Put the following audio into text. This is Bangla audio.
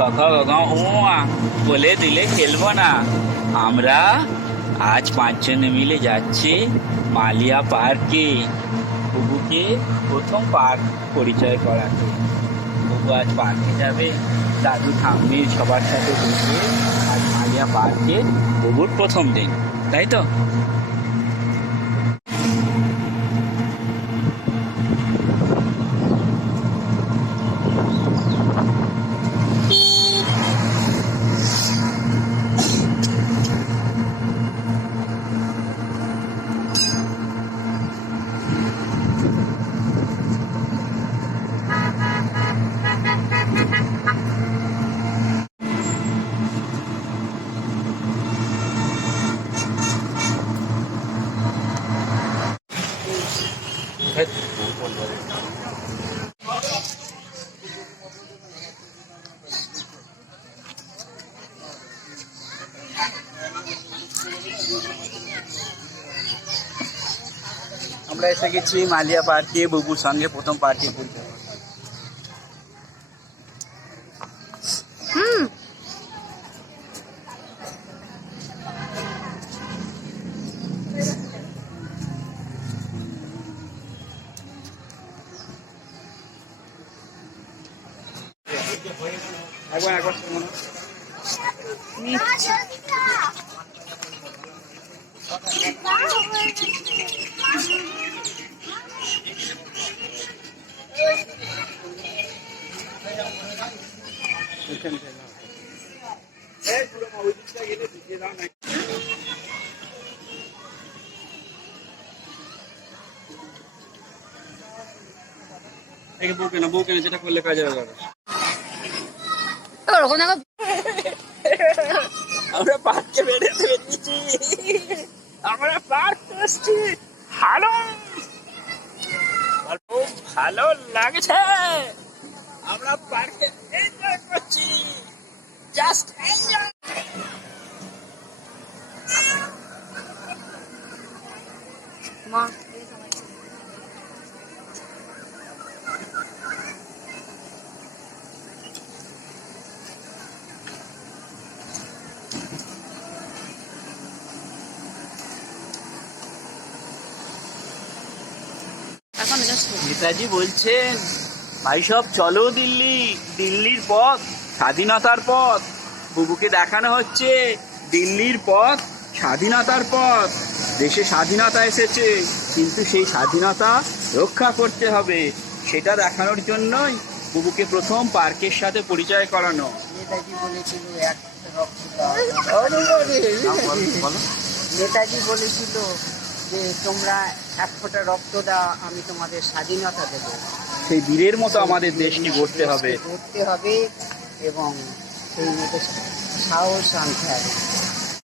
কাকা কাকা বলে দিলে খেলবো না। আমরা আজ 5 জনে মিলে যাচ্ছি মালিয়া পার্কে বুবুকে প্রথম পার্ক পরিচয় করাতে। বুবু আজ পার্কে যাবে, দাদু ঠাম্মি সবার সাথে বসে। আজ মালিয়া পার্কে বুবুর প্রথম দিন, তাই তো? আমরা এসে গেছি মালিয়া পার্কে, বুবুর সঙ্গে প্রথম পার্কে পরিচয়। একবার বউ কেনা যেটা করলে কাজে লাগাবে। আমরা পার্কে বেড়াতে বেরিয়েছি, আমরা পার্ক করছি। ভালো ভালো লাগছে, আমরা পার্কে এনজয় করছি, জাস্ট এনজয়। মা নেতাজি বলছেন, ভাই সব চলো দিল্লি, দিল্লির পথ স্বাধীনতার পথ। বুবুকে দেখানো হচ্ছে দিল্লির পথ স্বাধীনতার পথ। দেশে স্বাধীনতা এসেছে, কিন্তু সেই স্বাধীনতা রক্ষা করতে হবে। সেটা দেখানোর জন্যই বুবুকে প্রথম পার্কের সাথে পরিচয় করানো। নেতাজি বলেছিল নেতাজি বলেছিল যে তোমরা 1 ফোঁটা রক্ত দাও, আমি তোমাদের স্বাধীনতা দেব। সেই বীরের মতো আমাদের দেশকে গড়তে হবে এবং সেই মতো সাহস আনতে হবে।